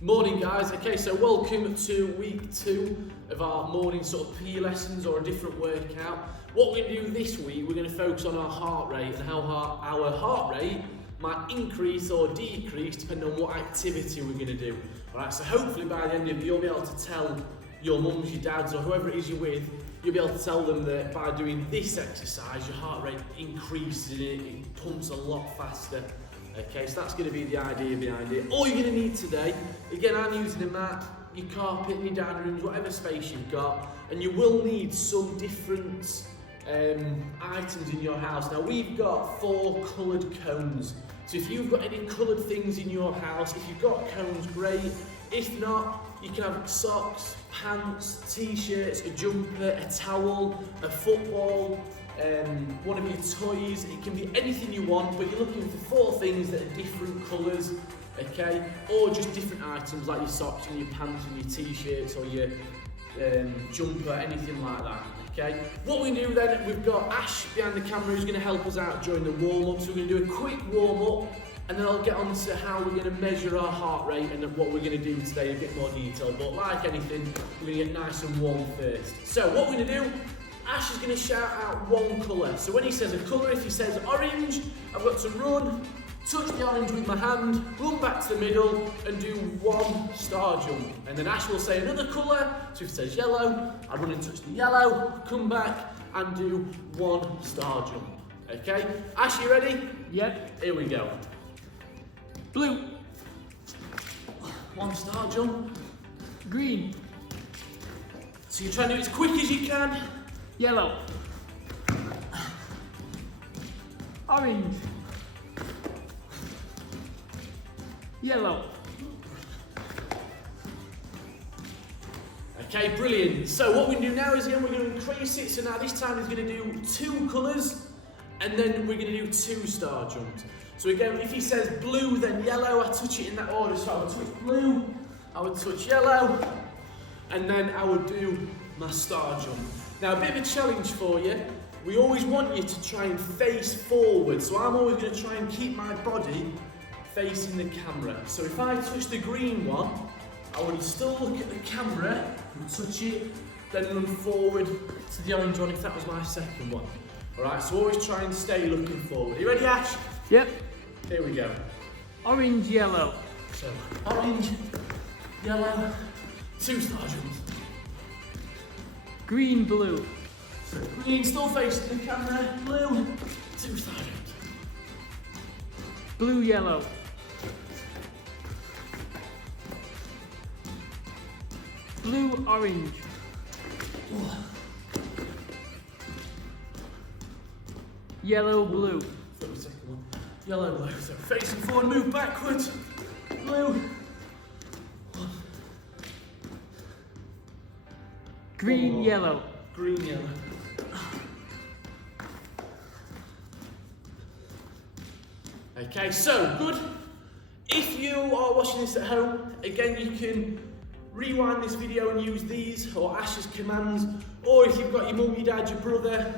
Morning guys, okay, so welcome to week 2 of our morning sort of PE lessons or a different workout. What we're going to do this week, we're going to focus on our heart rate and how our heart rate might increase or decrease depending on what activity we're going to do. Alright, so hopefully by the end of it you'll be able to tell your mums, your dads or whoever it is you're with, you'll be able to tell them that by doing this exercise your heart rate increases and it pumps a lot faster. Okay, so that's going to be the idea behind it. All you're going to need today, again I'm using a mat, your carpet, your dining rooms, whatever space you've got, and you will need some different items in your house. Now we've got 4 coloured cones, so if you've got any coloured things in your house, if you've got cones, great. If not, you can have socks, pants, t-shirts, a jumper, a towel, a football, one of your toys. It can be anything you want, but you're looking for 4 things that are different colours, okay? Or just different items like your socks and your pants and your t-shirts or your jumper, anything like that, okay? What we do then, we've got Ash behind the camera who's going to help us out during the warm-up. So we're going to do a quick warm-up and then I'll get on to how we're going to measure our heart rate and what we're going to do today in a bit more detail. But like anything, we're going to get nice and warm first. So what we're going to do, Ash is going to shout out one colour. So when he says a colour, if he says orange, I've got to run, touch the orange with my hand, run back to the middle and do 1 star jump. And then Ash will say another colour. So if he says yellow, I run and touch the yellow, come back and do 1 star jump. Okay? Ash, you ready? Yep. Here we go. Blue. 1 star jump. Green. So you're trying to do it as quick as you can. Yellow. Orange. Yellow. Okay, brilliant. So what we do now is again we're going to increase it. So now this time he's going to do 2 colours and then we're going to do 2 star jumps. So again, if he says blue then yellow, I touch it in that order. So I would touch blue, I would touch yellow, and then I would do my star jump. Now a bit of a challenge for you. We always want you to try and face forward. So I'm always going to try and keep my body facing the camera. So if I touch the green one, I would still look at the camera and touch it, then run forward to the orange one if that was my second one. Alright, so always try and stay looking forward. Are you ready, Ash? Yep. Here we go. Orange, yellow. So, orange, yellow, 2 star jumps. Green, blue. So green, still facing the camera, blue, 2 star jumps. Blue, yellow. Blue, orange. Yellow, blue. For the second one. Yellow, blue. So facing forward, move backwards. Blue. Green, yellow. Green, yellow. Okay, so good. If you are watching this at home, again you can rewind this video and use these or Ash's commands, or if you've got your mum, your dad, your brother,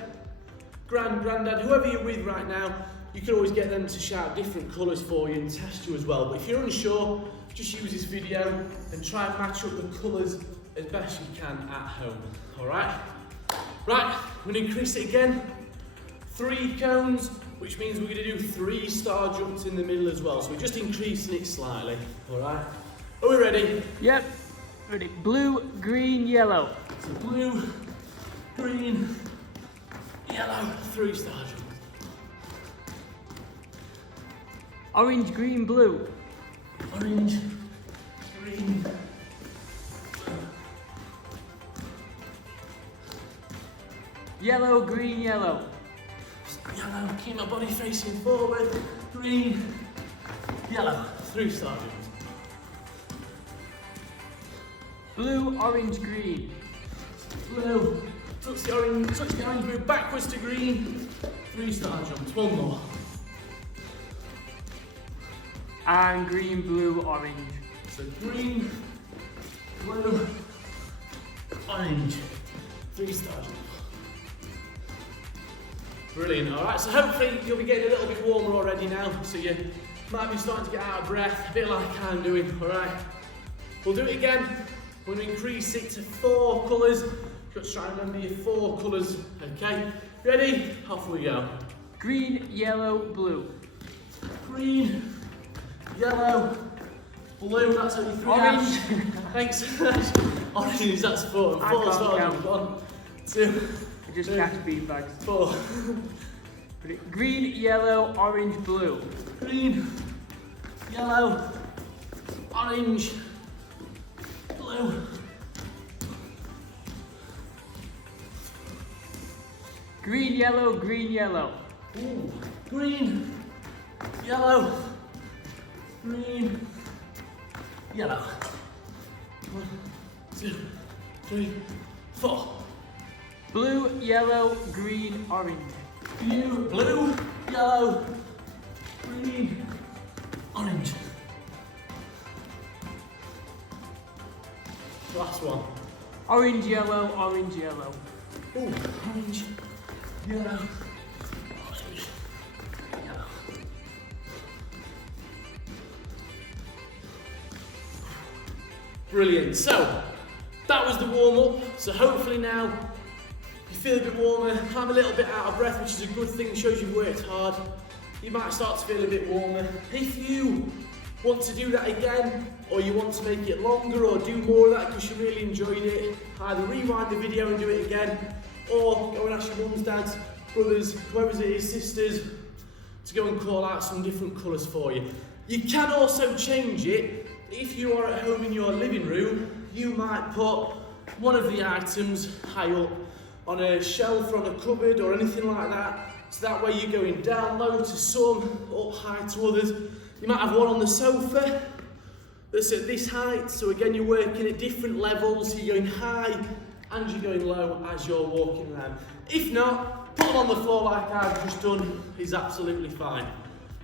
granddad, whoever you're with right now, you can always get them to shout different colours for you and test you as well. But if you're unsure, just use this video and try and match up the colours as best you can at home. Alright? Right, I'm going to increase it again. 3 cones, which means we're going to do 3 star jumps in the middle as well. So we're just increasing it slightly. Alright? Are we ready? Yep. Ready. Blue, green, yellow. So blue, green, yellow, 3 star jumps. Orange, green, blue. Orange, green, Yellow, green, yellow. yellow, keep my body facing forward, green, yellow, 3 star jumps. Blue, orange, green. Blue, touch the orange, move backwards to green, 3 star jumps, 1 more. And green, blue, orange. So green, blue, orange, 3 star jump. Brilliant, alright, so hopefully you'll be getting a little bit warmer already now, so you might be starting to get out of breath, a bit like I'm doing, alright? We'll do it again. We're going to increase it to 4 colours. You've got to try and remember your 4 colours. Okay, ready? Off we go. Green, yellow, blue. Green, yellow, blue. That's only 3 Orange. out. Thanks. Orange, that's 4. And I 4 can't started. count. 1, 2, I just 3, catch beanbags. 4. Green, yellow, orange, blue. Green, yellow, orange, blue. Green, yellow, green, yellow. Ooh. Green, yellow, green, yellow. 1, 2, 3, 4. Blue, yellow, green, orange. Blue, yellow, green, orange. Last one. Orange, yellow, orange, yellow. Ooh, orange, yellow, orange, yellow. Brilliant. So, that was the warm-up. So hopefully now you feel a bit warmer. I'm a little bit out of breath, which is a good thing. Shows you've worked hard. You might start to feel a bit warmer. If you want to do that again, or you want to make it longer or do more of that because you really enjoyed it, either rewind the video and do it again, or go and ask your mums, dads, brothers, whoever it is, sisters, to go and call out some different colours for you. You can also change it. If you are at home in your living room, you might put one of the items high up on a shelf or on a cupboard or anything like that. So that way you're going down low to some, up high to others. You might have one on the sofa that's at this height. So again, you're working at different levels. So you're going high and you're going low as you're walking around. If not, put them on the floor like I've just done is absolutely fine.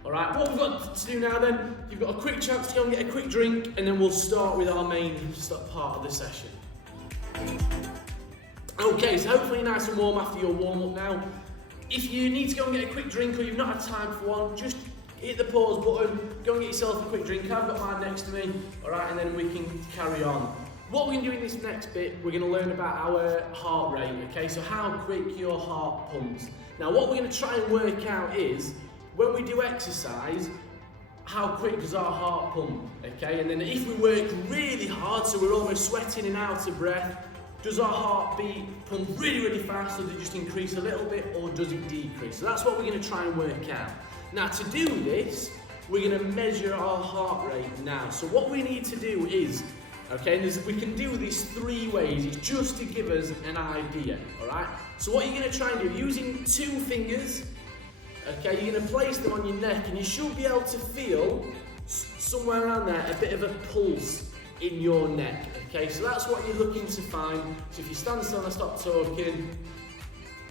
All right, what we've got to do now then, you've got a quick chance to go and get a quick drink, and then we'll start with our main part of the session. Okay, so hopefully you're nice and warm after your warm-up now. If you need to go and get a quick drink or you've not had time for one, just hit the pause button, go and get yourself a quick drink. I've got mine next to me, all right, and then we can carry on. What we're going to do in this next bit, we're going to learn about our heart rate, okay? So how quick your heart pumps. Now what we're going to try and work out is, when we do exercise, how quick does our heart pump, okay? And then if we work really hard, so we're almost sweating and out of breath, does our heartbeat pump really, really fast, or does it just increase a little bit, or does it decrease? So that's what we're going to try and work out. Now to do this, we're going to measure our heart rate now. So what we need to do is, okay, we can do this 3 ways. It's just to give us an idea, all right? So what you're going to try and do, using 2 fingers, okay, you're going to place them on your neck, and you should be able to feel somewhere around there a bit of a pulse in your neck, okay? So that's what you're looking to find. So if you stand still and I stop talking,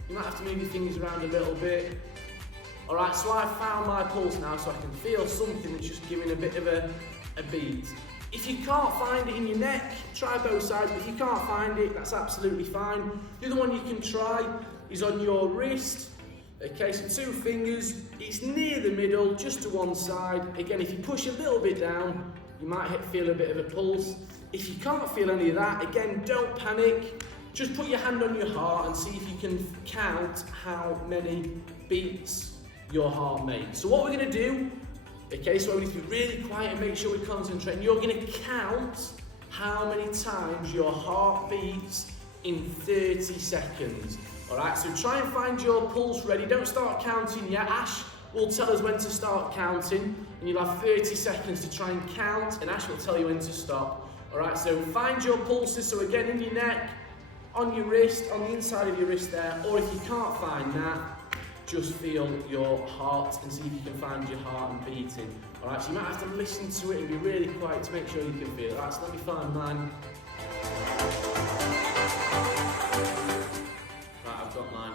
you might have to move your fingers around a little bit. All right, so I've found my pulse now, so I can feel something that's just giving a bit of a beat. If you can't find it in your neck, try both sides, but if you can't find it, that's absolutely fine. The other one you can try is on your wrist. Okay, so 2 fingers, it's near the middle, just to one side. Again, if you push a little bit down, you might feel a bit of a pulse. If you can't feel any of that, again, don't panic. Just put your hand on your heart and see if you can count how many beats your heart makes. So what we're going to do, okay, so we need to be really quiet and make sure we concentrate. And you're going to count how many times your heart beats in 30 seconds. All right, so try and find your pulse ready. Don't start counting yet. Ash will tell us when to start counting, and you'll have 30 seconds to try and count, and Ash will tell you when to stop. All right, so find your pulses. So again, in your neck, on your wrist, on the inside of your wrist there, or if you can't find that, just feel your heart and see if you can find your heart and beating. All right, so you might have to listen to it and be really quiet to make sure you can feel it. All right, so let me find mine. Right, I've got mine.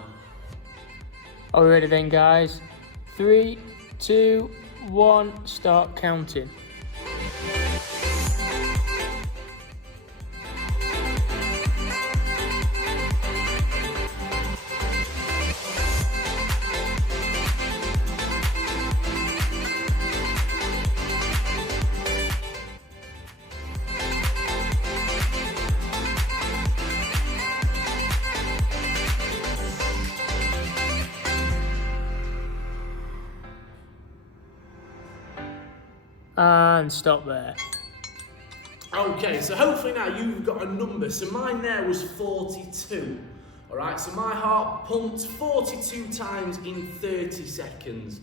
Are we ready then, guys? 3, 2, 1, start counting. And stop there. Okay, so hopefully now you've got a number. So mine there was 42. Alright, so my heart pumped 42 times in 30 seconds.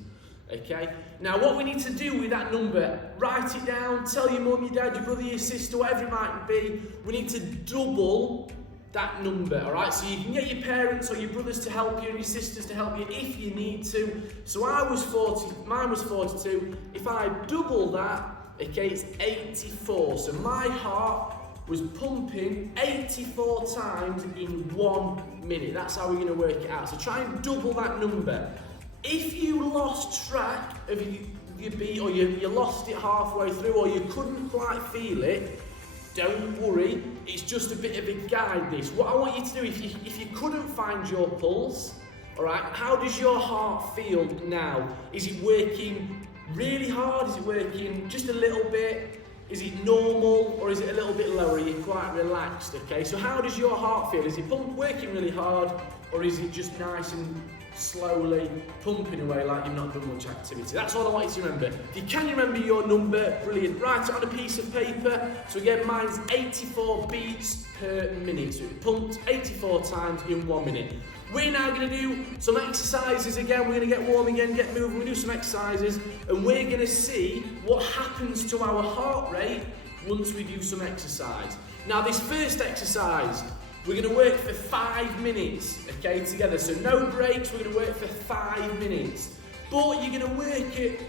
Okay, now what we need to do with that number, write it down, tell your mum, your dad, your brother, your sister, whatever it might be, we need to double that number, alright? So you can get your parents or your brothers to help you and your sisters to help you if you need to. So mine was 42. If I double that, okay, it's 84. So my heart was pumping 84 times in 1 minute. That's how we're going to work it out. So try and double that number. If you lost track of your beat, or you lost it halfway through, or you couldn't quite feel it, don't worry, it's just a bit of a guide this. What I want you to do, if you couldn't find your pulse, alright, how does your heart feel now? Is it working really hard? Is it working just a little bit? Is it normal, or is it a little bit lower? Are you quite relaxed, okay? So how does your heart feel? Is it working really hard, or is it just nice and slowly pumping away like you've not done much activity? That's all I want you to remember. If you can remember your number, brilliant. Write it on a piece of paper. So again, mine's 84 beats per minute. So it pumped 84 times in 1 minute. We're now going to do some exercises again. We're going to get warm again, get moving. We'll do some exercises, and we're going to see what happens to our heart rate once we do some exercise. Now, this first exercise, we're going to work for 5 minutes, okay, together. So no breaks, we're going to work for 5 minutes. But you're going to work at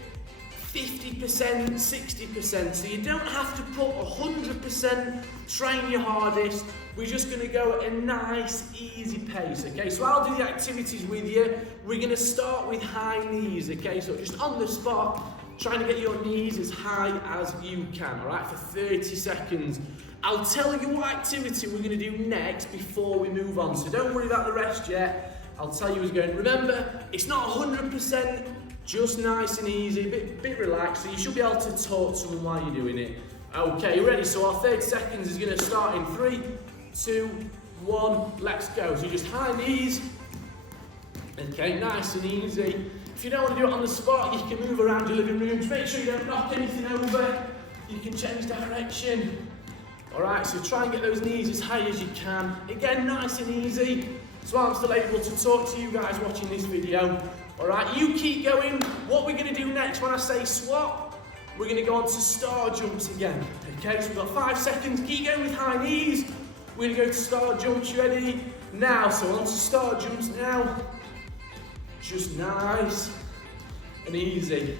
50%, 60%. So you don't have to put 100%, train your hardest. We're just going to go at a nice, easy pace, okay? So I'll do the activities with you. We're going to start with high knees, okay? So just on the spot, trying to get your knees as high as you can, all right, for 30 seconds. I'll tell you what activity we're going to do next before we move on, so don't worry about the rest yet. I'll tell you as we're going. Remember, it's not 100%, just nice and easy, bit relaxed, so you should be able to talk to someone while you're doing it. Okay, you ready? So our 30 seconds is going to start in 3, 2, 1, let's go. So just high knees. Okay, nice and easy. If you don't want to do it on the spot, you can move around your living room. Just make sure you don't knock anything over. You can change direction. Alright, so try and get those knees as high as you can. Again, nice and easy. So I'm still able to talk to you guys watching this video. Alright, you keep going. What we're going to do next, when I say swap, we're going to go on to star jumps again. Okay, so we've got 5 seconds. Keep going with high knees. We're going to go to star jumps. Ready? Now, so on to star jumps now. Just nice and easy.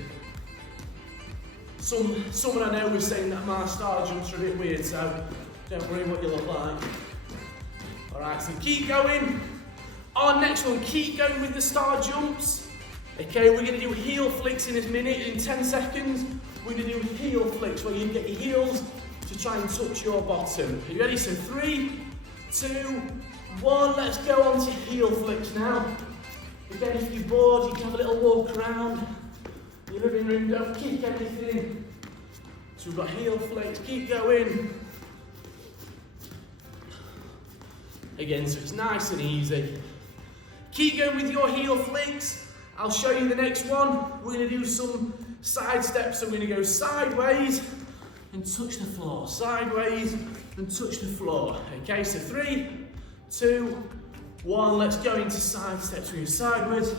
Someone I know was saying that my star jumps are a bit weird, so don't worry what you look like. Alright, so keep going. Our next one, keep going with the star jumps. Okay, we're going to do heel flicks in a minute, in 10 seconds. We're going to do heel flicks where you get your heels to try and touch your bottom. Are you ready? So 3, 2, 1, let's go on to heel flicks now. Again, if you're bored, you can have a little walk around your living room, don't kick anything. So we've got heel flicks, keep going. Again, so it's nice and easy. Keep going with your heel flicks. I'll show you the next one. We're going to do some side steps. So we're going to go sideways and touch the floor. Sideways and touch the floor. Okay, so 3, 2, 1, let's go into side steps. We go sideways,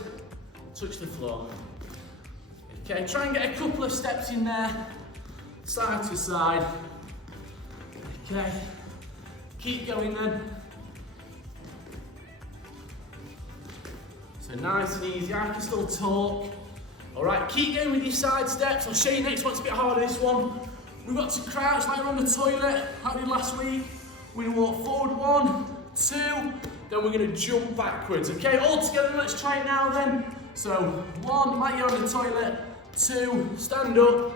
touch the floor. Okay, try and get a couple of steps in there, side to side. Okay, keep going then. So nice and easy, I can still talk. All right, keep going with your side steps. I'll show you next one, it's a bit harder, this one. We've got to crouch like we're on the toilet, like we did last week. We're gonna walk forward, 1, 2, then we're going to jump backwards. Okay, all together, let's try it now then. So 1, like you're on the toilet. 2, stand up,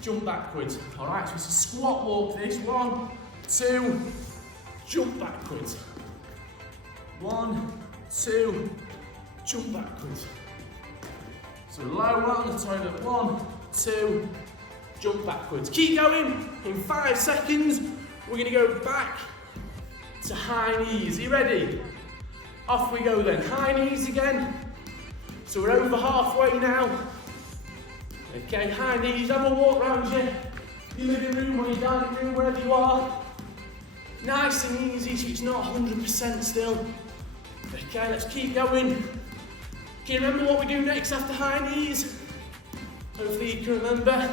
jump backwards. All right, so it's a squat walk this. 1, 2, jump backwards. 1, 2, jump backwards. So low, right on the toilet. 1, 2, jump backwards. Keep going. In 5 seconds, we're going to go back to high knees. Are you ready? Off we go then. High knees again. So we're over halfway now. Okay, high knees, have a walk around your living room or your dining room, wherever you are. Nice and easy, so it's not 100% still. Okay, let's keep going. Can you remember what we do next after high knees? Hopefully you can remember.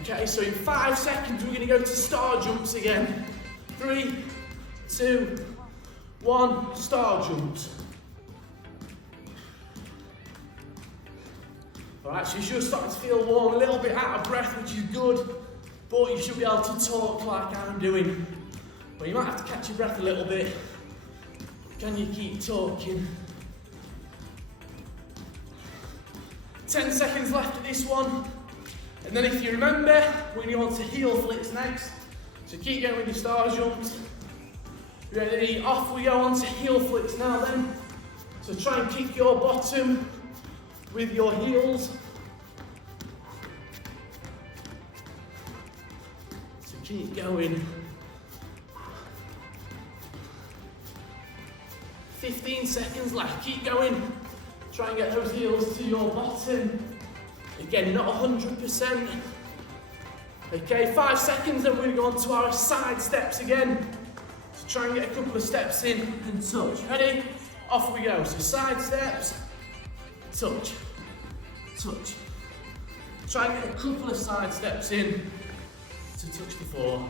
Okay, so in 5 seconds we're going to go to star jumps again. 3, 2, 1, star jumps. Alright, so you should start to feel warm, a little bit out of breath, which is good, but you should be able to talk like I'm doing. But you might have to catch your breath a little bit. Can you keep talking? 10 seconds left of this one. And then if you remember, when you want to heel flicks next, so keep going with your star jumps. Ready, off we go on to heel flicks now then. So try and kick your bottom with your heels. So keep going. 15 seconds left, keep going. Try and get those heels to your bottom. Again, not 100%. Okay, 5 seconds, then we're going to go on to our side steps again. So try and get a couple of steps in and touch. Ready? Off we go. So side steps, touch, touch. Try and get a couple of side steps in to touch the floor.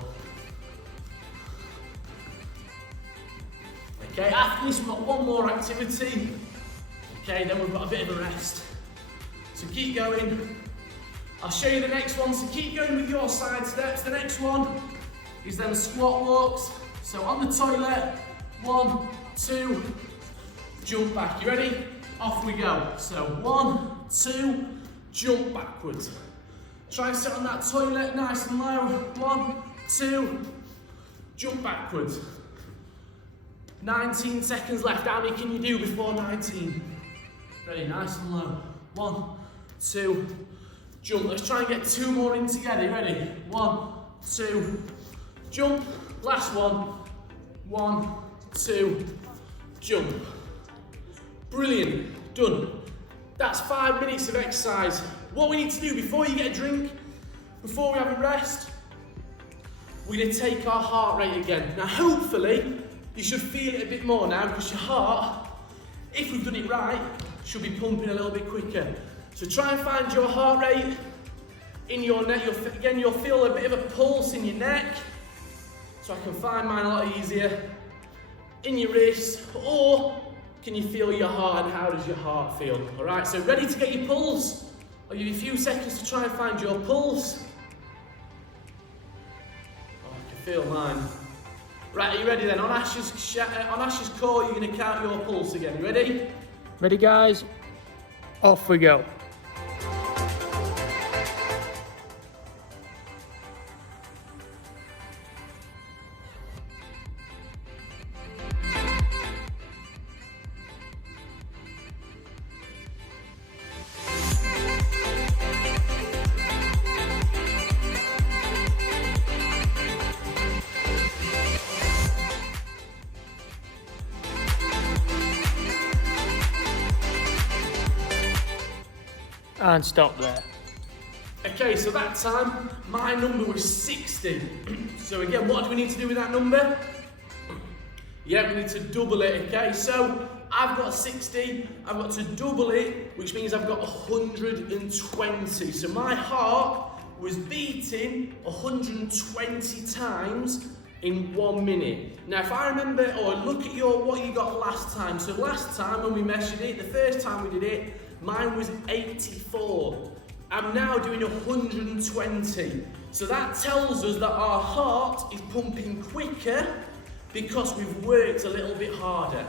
Okay, after this we've got one more activity. Okay, then we've got a bit of a rest. So keep going. I'll show you the next one, so keep going with your side steps. The next one is then squat walks. So on the toilet, 1, 2, jump back. You ready? Off we go. So 1, 2, jump backwards. Try and sit on that toilet nice and low. 1, 2, jump backwards. 19 seconds left. How many can you do before 19? Ready, nice and low. 1, 2, jump. Let's try and get 2 more in together. You ready? 1, 2, jump. Last one. 1, 2, jump. Brilliant. Done. That's 5 minutes of exercise. What we need to do before you get a drink, before we have a rest, we're going to take our heart rate again. Now, hopefully, you should feel it a bit more now because your heart, if we've done it right, should be pumping a little bit quicker. So try and find your heart rate in your neck. Again, you'll feel a bit of a pulse in your neck. So I can find mine a lot easier. In your wrist, or can you feel your heart and how does your heart feel? All right, so ready to get your pulse? I'll give you a few seconds to try and find your pulse. Oh, I can feel mine. Right, are you ready then? On Ash's call, you're going to count your pulse again. You ready? Ready, guys? Off we go. And stop there. Okay, so that time, my number was 60. So again, what do we need to do with that number? Yeah, we need to double it, okay? So I've got 60, I've got to double it, which means I've got 120. So my heart was beating 120 times in 1 minute. Now, if I remember, or look at what you got last time. So last time when we measured it, the first time we did it, mine was 84. I'm now doing 120. So that tells us that our heart is pumping quicker because we've worked a little bit harder.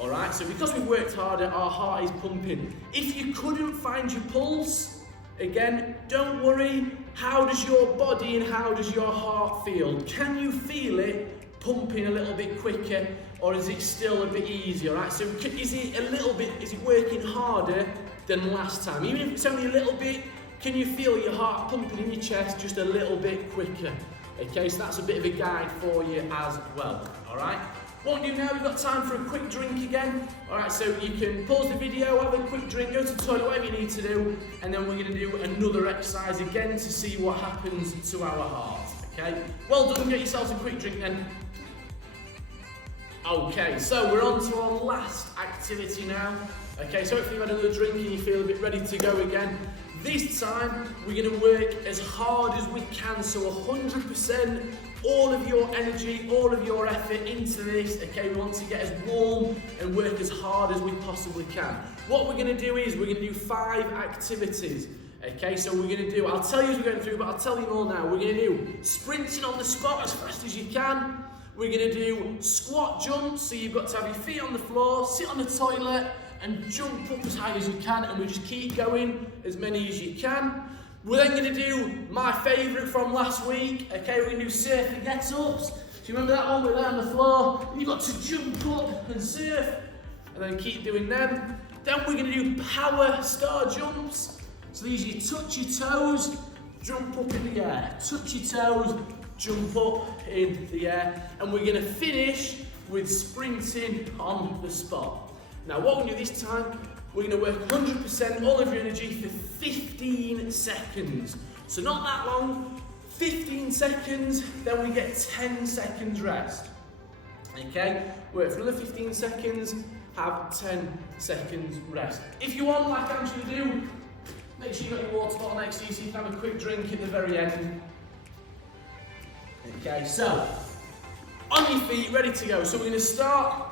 All right, so because we've worked harder, our heart is pumping. If you couldn't find your pulse, again, don't worry. How does your body and how does your heart feel? Can you feel it pumping a little bit quicker, or is it still a bit easier? Right? So is it working harder than last time? Even if it's only a little bit, can you feel your heart pumping in your chest just a little bit quicker? Okay, so that's a bit of a guide for you as well. All right. What we'll do now, we've got time for a quick drink again. Alright, so you can pause the video, have a quick drink, go to the toilet, whatever you need to do, and then we're going to do another exercise again to see what happens to our heart. Okay? Well done, get yourselves a quick drink then. Okay, so we're on to our last activity now. Okay, so hopefully you've had another drink and you feel a bit ready to go again. This time, we're going to work as hard as we can, so 100%, all of your energy, all of your effort into this. Okay, we want to get as warm and work as hard as we possibly can. What we're going to do is, we're going to do 5 activities. Okay, so we're going to do, I'll tell you as we're going through, but I'll tell you more now. We're going to do sprinting on the spot as fast as you can. We're going to do squat jumps, so you've got to have your feet on the floor, sit on the toilet, and jump up as high as you can, and we just keep going as many as you can. We're then going to do my favourite from last week. Okay, we're going to do surf and get-ups. Do you remember that one? We're there on the floor. You've got to jump up and surf, and then keep doing them. Then we're going to do power star jumps. So these you touch your toes, jump up in the air. Touch your toes, jump up in the air. And we're going to finish with sprinting on the spot. Now what we're going to do this time, we're going to work 100% all of your energy for 15 seconds. So not that long, 15 seconds, then we get 10 seconds rest. Okay, work for another 15 seconds, have 10 seconds rest. If you want, like I'm going to do, make sure you've got your water bottle next to you so you can have a quick drink at the very end. Okay, so, on your feet, ready to go. So we're going to start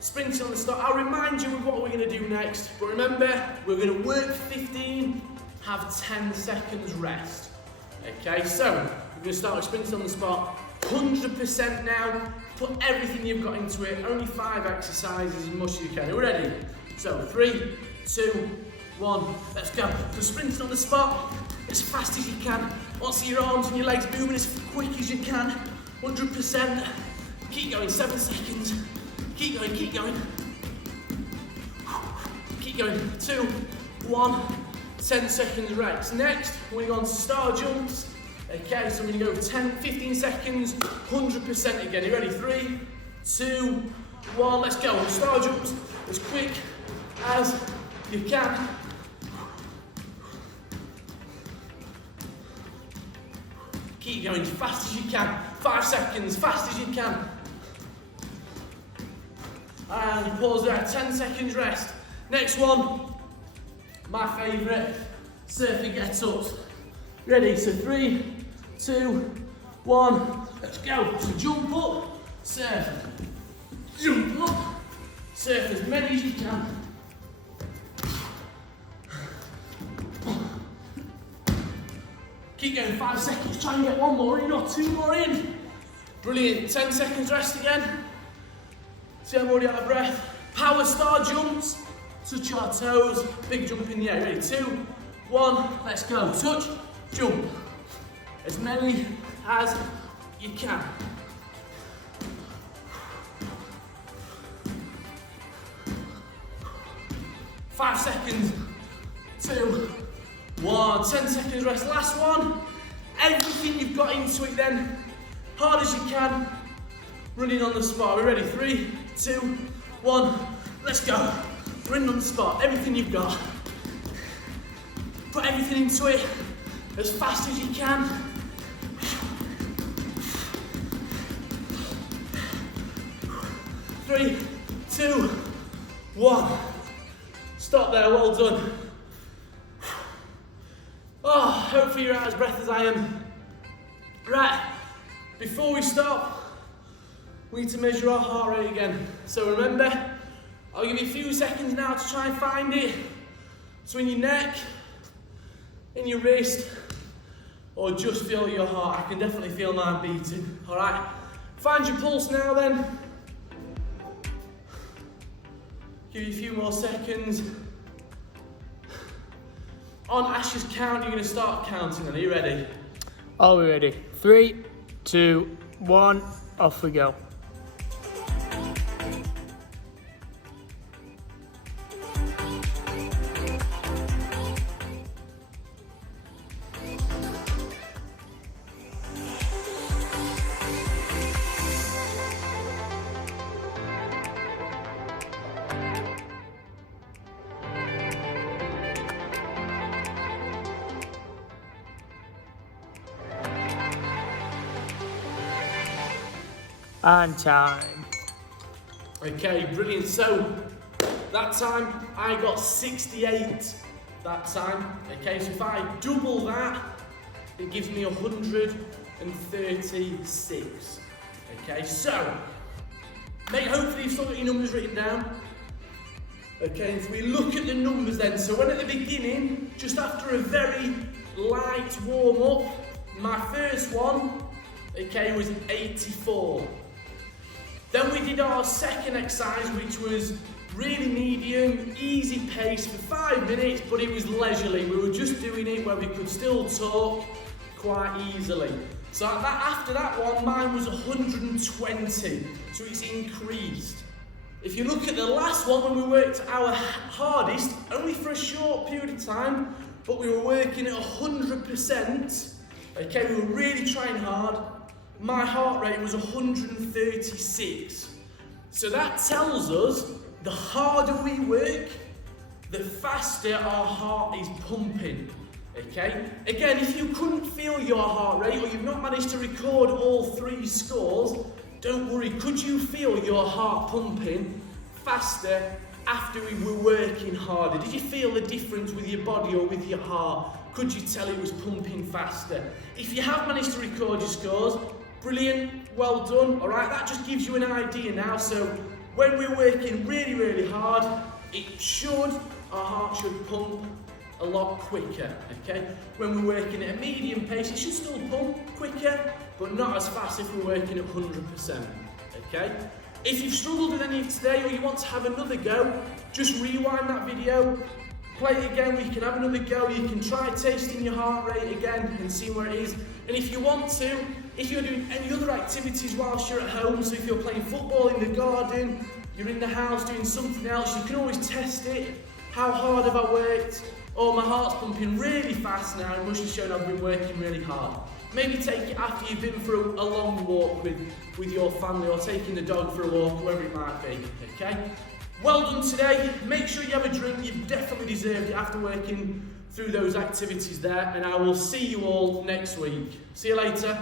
sprinting on the start. I'll remind you of what we're going to do next, but remember, we're going to work 15, have 10 seconds rest. Okay, so we're going to start with sprinting on the spot, 100% now, put everything you've got into it, only 5 exercises as much as you can. Are we ready? So 3, 2, 1, let's go. So sprinting on the spot, as fast as you can, once your arms and your legs moving as quick as you can, 100%, keep going, 7 seconds. Keep going, keep going. Keep going. 2, 1, 10 seconds rest. Next, we're going to star jumps. Okay, so we're going to go 15 seconds, 100% again. You ready? 3, 2, 1, let's go. Star jumps as quick as you can. Keep going as fast as you can. 5 seconds, fast as you can. And you pause there, 10 seconds rest. Next one, my favourite, surf and get-ups. Ready, so 3, 2, 1, let's go. So jump up, surf. Jump up, surf as many as you can. Keep going, 5 seconds, try and get 1 more in or 2 more in. Brilliant, 10 seconds rest again. See, I'm already out of breath. Power star jumps, touch our toes, big jump in the air. Ready, 2, 1, let's go. Touch, jump. As many as you can. Five seconds, 2, 1, 10 seconds rest. Last one. Everything you've got into it then, hard as you can. Running on the spot. We're ready? 3, 2, 1, let's go. Running on the spot, everything you've got. Put everything into it as fast as you can. Three, 2, 1. Stop there, well done. Oh, hopefully you're out as breath as I am. Right, before we stop, we need to measure our heart rate again. So remember, I'll give you a few seconds now to try and find it. So in your neck, in your wrist, or just feel your heart. I can definitely feel mine beating. All right, find your pulse now then. Give you a few more seconds. On Ash's count, you're going to start counting then. Are you ready? Are we ready? 3, 2, 1, off we go. And time. Okay, brilliant. So that time I got 68 that time. Okay, so if I double that, it gives me 136. Okay, so mate, hopefully you've still got your numbers written down. Okay, if we look at the numbers then, so when at the beginning, just after a very light warm up, my first one, okay, was 84. Then we did our second exercise, which was really medium, easy pace for 5 minutes, but it was leisurely. We were just doing it where we could still talk quite easily. So after that one, mine was 120, so it's increased. If you look at the last one, when we worked our hardest, only for a short period of time, but we were working at 100%, okay, we were really trying hard, my heart rate was 136. So that tells us the harder we work, the faster our heart is pumping. Okay? Again, if you couldn't feel your heart rate or you've not managed to record all 3 scores, don't worry. Could you feel your heart pumping faster after we were working harder? Did you feel the difference with your body or with your heart? Could you tell it was pumping faster? If you have managed to record your scores, brilliant, well done. All right, that just gives you an idea now. So when we're working really, really hard, our heart should pump a lot quicker, okay? When we're working at a medium pace, it should still pump quicker, but not as fast if we're working at 100%, okay? If you've struggled with any of today or you want to have another go, just rewind that video, play it again, we can have another go, you can try tasting your heart rate again and see where it is. And if you want to, if you're doing any other activities whilst you're at home, so if you're playing football in the garden, you're in the house doing something else, you can always test it. How hard have I worked? Oh, my heart's pumping really fast now, it must have shown I've been working really hard. Maybe take it after you've been for a long walk with your family or taking the dog for a walk, wherever it might be, okay? Well done today. Make sure you have a drink, you've definitely deserved it after working through those activities there, and I will see you all next week. See you later.